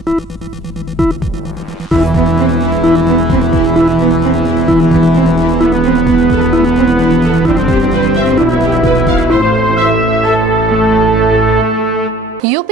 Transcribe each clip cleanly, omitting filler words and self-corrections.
UP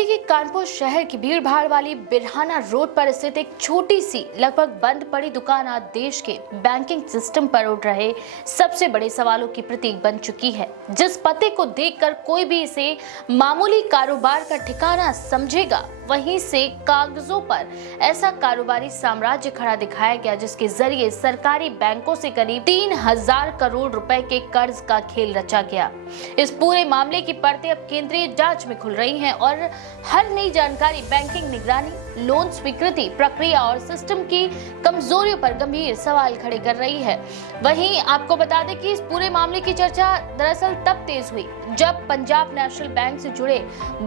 के कानपुर शहर की भीड़-भाड़ वाली बिरहाना रोड पर स्थित एक छोटी सी लगभग बंद पड़ी दुकान आज देश के बैंकिंग सिस्टम पर उठ रहे सबसे बड़े सवालों की प्रतीक बन चुकी है। जिस पते को देखकर कोई भी इसे मामूली कारोबार का ठिकाना समझेगा, वहीं से कागजों पर ऐसा कारोबारी साम्राज्य खड़ा दिखाया गया जिसके जरिए सरकारी बैंकों से करीब 3000 करोड़ रुपए के कर्ज का खेल रचा गया। इस पूरे मामले की परतें अब केंद्रीय जांच में खुल रही हैं और हर नई जानकारी बैंकिंग निगरानी, लोन स्वीकृति प्रक्रिया और सिस्टम की कमजोरियों पर गंभीर सवाल खड़े कर रही है। वहीं आपको बता दें कि इस पूरे मामले की चर्चा दरअसल तब तेज हुई जब पंजाब नेशनल बैंक से जुड़े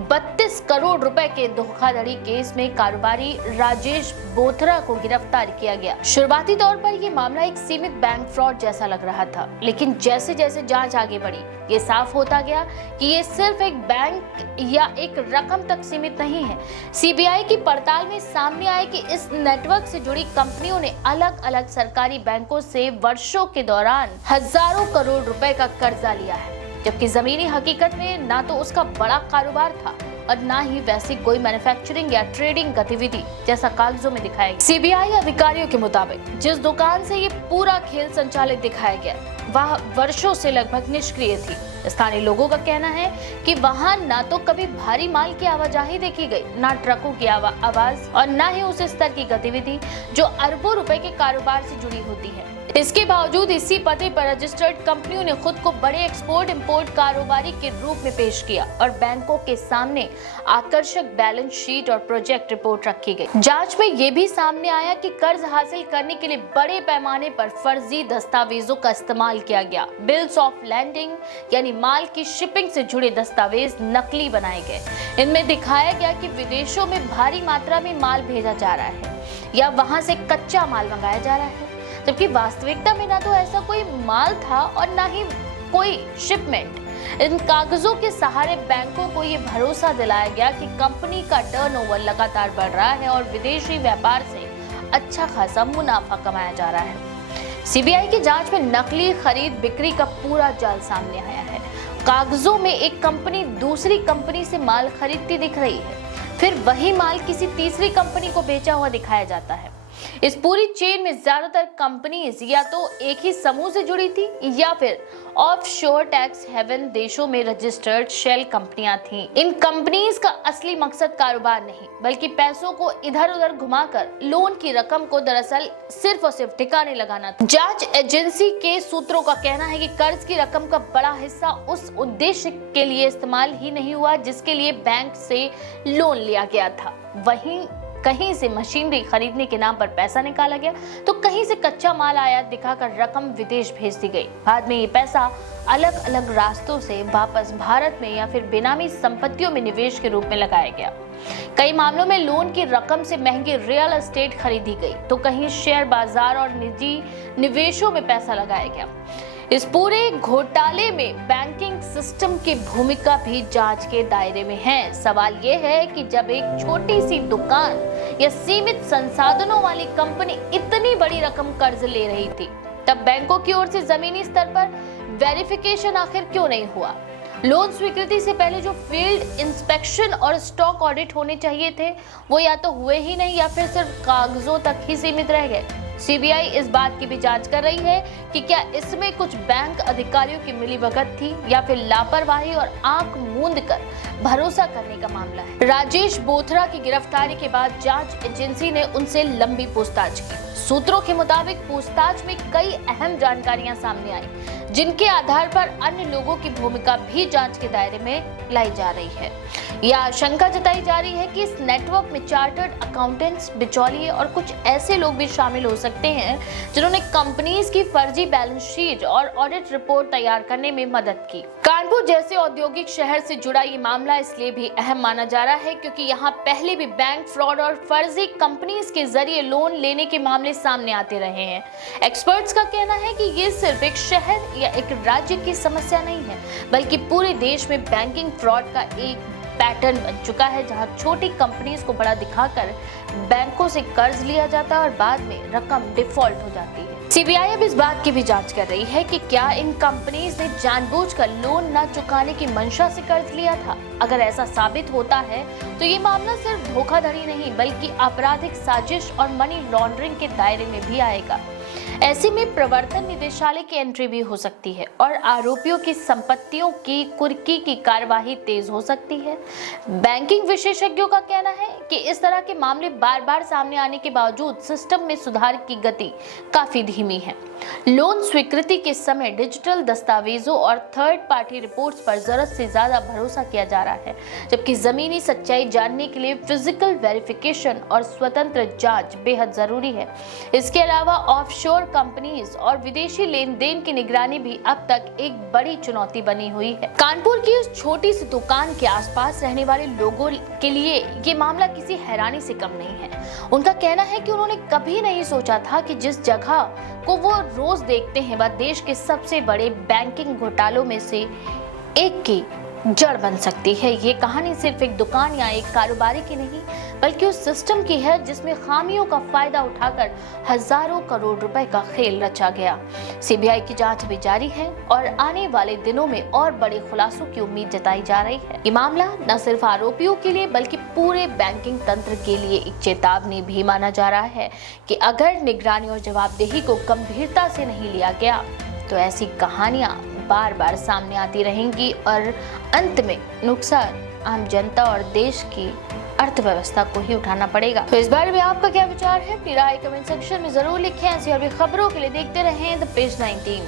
32 करोड़ रुपए के धोखाधड़ी केस में कारोबारी राजेश बोथरा को गिरफ्तार किया गया। शुरुआती तौर पर यह मामला एक सीमित बैंक फ्रॉड जैसा लग रहा था, लेकिन जैसे जैसे जांच आगे बढ़ी, ये साफ होता गया कि ये सिर्फ एक बैंक या एक रकम तक सीमित नहीं है। सीबीआई की पड़ताल में सामने आया कि इस नेटवर्क से जुड़ी कंपनियों ने अलग अलग सरकारी बैंकों से वर्षों के दौरान हजारों करोड़ रुपए का कर्जा लिया है, जबकि जमीनी हकीकत में ना तो उसका बड़ा कारोबार था और ना ही वैसी कोई मैन्युफैक्चरिंग या ट्रेडिंग गतिविधि जैसा कागजों में दिखाया गया। सीबीआई अधिकारियों के मुताबिक जिस दुकान से ये पूरा खेल संचालित दिखाया गया, वह वर्षों से लगभग निष्क्रिय थी। स्थानीय लोगों का कहना है कि वहां ना तो कभी भारी माल की आवाजाही देखी गई, ना ट्रकों की आवाज और ना ही उस स्तर की गतिविधि जो अरबों रुपए के कारोबार से जुड़ी होती है। इसके बावजूद इसी पते पर रजिस्टर्ड कंपनियों ने खुद को बड़े एक्सपोर्ट इंपोर्ट कारोबारी के रूप में पेश किया और बैंकों के सामने आकर्षक बैलेंस शीट और प्रोजेक्ट रिपोर्ट रखी गई। जांच में यह भी सामने आया कि कर्ज हासिल करने के लिए बड़े पैमाने पर फर्जी दस्तावेजों का इस्तेमाल किया गया। बिल्स ऑफ लैंडिंग यानी माल की शिपिंग से जुड़े दस्तावेज नकली बनाए गए। इनमें दिखाया गया कि विदेशों में भारी मात्रा में माल भेजा जा रहा है या वहां से कच्चा माल मंगाया जा रहा है, जबकि वास्तविकता में ना तो ऐसा कोई माल था और ना ही कोई शिपमेंट। इन कागजों के सहारे बैंकों को ये भरोसा दिलाया गया कि कंपनी का टर्नओवर लगातार बढ़ रहा है और विदेशी व्यापार से अच्छा खासा मुनाफा कमाया जा रहा है। सीबीआई की जांच में नकली खरीद बिक्री का पूरा जाल सामने आया है। कागजों में एक कंपनी दूसरी कंपनी से माल खरीदती दिख रही है, फिर वही माल किसी तीसरी कंपनी को बेचा हुआ दिखाया जाता है। इस पूरी चेन में ज्यादातर कंपनीज या तो एक ही समूह से जुड़ी थी या फिर ऑफशोर टैक्स हेवन देशों में रजिस्टर्ड शेल कंपनियां थीं। इन कंपनीज का असली मकसद कारोबार नहीं, बल्कि पैसों को इधर उधर घुमाकर लोन की रकम को दरअसल सिर्फ और सिर्फ ठिकाने लगाना था। जांच एजेंसी के सूत्रों का कहना है कि कर्ज की रकम का बड़ा हिस्सा उस उद्देश्य के लिए इस्तेमाल ही नहीं हुआ जिसके लिए बैंक से लोन लिया गया था। वहीं कहीं से मशीनरी खरीदने के नाम पर पैसा निकाला गया तो कहीं से कच्चा माल आयात दिखाकर रकम विदेश भेज दी गई। बाद में ये पैसा अलग अलग रास्तों से वापस भारत में या फिर बेनामी संपत्तियों में निवेश के रूप में लगाया गया। कई मामलों में लोन की रकम से महंगी रियल एस्टेट खरीदी गई तो कहीं शेयर बाजार और निजी निवेशों में पैसा लगाया गया। इस पूरे घोटाले में बैंकिंग सिस्टम की भूमिका भी जांच के दायरे में है। सवाल यह है कि जब एक छोटी सी दुकान या सीमित संसाधनों वाली कंपनी इतनी बड़ी रकम कर्ज ले रही थी, तब बैंकों की ओर से जमीनी स्तर पर वेरिफिकेशन आखिर क्यों नहीं हुआ? लोन स्वीकृति से पहले जो फील्ड इंस्पेक्शन और स्टॉक ऑडिट होने चाहिए थे, वो या तो हुए ही नहीं या फिर सिर्फ कागजों तक ही सीमित रह गए। सीबीआई इस बात की भी जांच कर रही है कि क्या इसमें कुछ बैंक अधिकारियों की मिलीभगत थी या फिर लापरवाही और आंख मूंद कर भरोसा करने का मामला है। राजेश बोथरा की गिरफ्तारी के बाद जांच एजेंसी ने उनसे लंबी पूछताछ की। सूत्रों के मुताबिक पूछताछ में कई अहम जानकारियां सामने आई, जिनके आधार पर अन्य लोगों की भूमिका भी जांच के दायरे में लाई जा रही है। यह आशंका जताई जा रही है कि इस नेटवर्क में चार्टर्ड अकाउंटेंट्स, बिचौलिए और कुछ ऐसे लोग भी शामिल हो सकते हैं जिन्होंने कंपनीज की फर्जी बैलेंस शीट और ऑडिट रिपोर्ट तैयार करने में मदद की। कानपुर जैसे औद्योगिक शहर से जुड़ा ये मामला इसलिए भी अहम माना जा रहा है क्योंकि यहाँ पहले भी बैंक फ्रॉड और फर्जी कंपनीज के जरिए लोन लेने के मामले सामने आते रहे हैं। एक्सपर्ट्स का कहना है कि ये सिर्फ एक शहर या एक राज्य की समस्या नहीं है, बल्कि पूरे देश में बैंकिंग फ्रॉड का एक पैटर्न बन चुका है, जहां छोटी कंपनीज को बड़ा दिखाकर बैंकों से कर्ज लिया जाता है और बाद में रकम डिफॉल्ट हो जाती है। सीबीआई अब इस बात की भी जांच कर रही है कि क्या इन कंपनीज ने जानबूझकर लोन न चुकाने की मंशा से कर्ज लिया था। अगर ऐसा साबित होता है तो ये मामला सिर्फ धोखाधड़ी नहीं बल्कि आपराधिक साजिश और मनी लॉन्ड्रिंग के दायरे में भी आएगा। ऐसे में प्रवर्तन निदेशालय की एंट्री भी हो सकती है और आरोपियों की संपत्तियों की कुर्की की कार्यवाही तेज हो सकती है। बैंकिंग विशेषज्ञों का कहना है कि इस तरह के मामले बार बार सामने आने के बावजूद सिस्टम में सुधार की गति काफी धीमी है। लोन स्वीकृति के समय डिजिटल दस्तावेजों और थर्ड पार्टी रिपोर्ट्स पर जरूरत से ज्यादा भरोसा किया जा रहा है, जबकि जमीनी सच्चाई जानने के लिए फिजिकल वेरिफिकेशन और स्वतंत्र जांच बेहद जरूरी है। इसके अलावा ऑफशोर कंपनीज और विदेशी लेन देन की निगरानी भी अब तक एक बड़ी चुनौती बनी हुई है। कानपुर की उस छोटी सी दुकान के आसपास रहने वाले लोगों के लिए ये मामला किसी हैरानी से कम नहीं है। उनका कहना है कि उन्होंने कभी नहीं सोचा था कि जिस जगह को वो रोज देखते हैं वह देश के सबसे बड़े बैंकिंग घोटालों में से एक की जड़ बन सकती है। ये कहानी सिर्फ एक दुकान या एक कारोबारी की नहीं बल्कि उस सिस्टम की है जिसमें खामियों का फायदा उठाकर हजारों करोड़ रुपए का खेल रचा गया। सीबीआई की जांच भी जारी है और आने वाले दिनों में और बड़े खुलासों की उम्मीद जताई जा रही है। ये मामला न सिर्फ आरोपियों के लिए बल्कि पूरे बैंकिंग तंत्र के लिए एक चेतावनी भी माना जा रहा है कि अगर निगरानी और जवाबदेही को गंभीरता से नहीं लिया गया तो ऐसी कहानियां बार बार सामने आती रहेंगी और अंत में नुकसान आम जनता और देश की अर्थव्यवस्था को ही उठाना पड़ेगा। तो इस बारे में आपका क्या विचार है? अपनी राय कमेंट सेक्शन में जरूर लिखें। ऐसी और भी खबरों के लिए देखते रहें द पेज 19।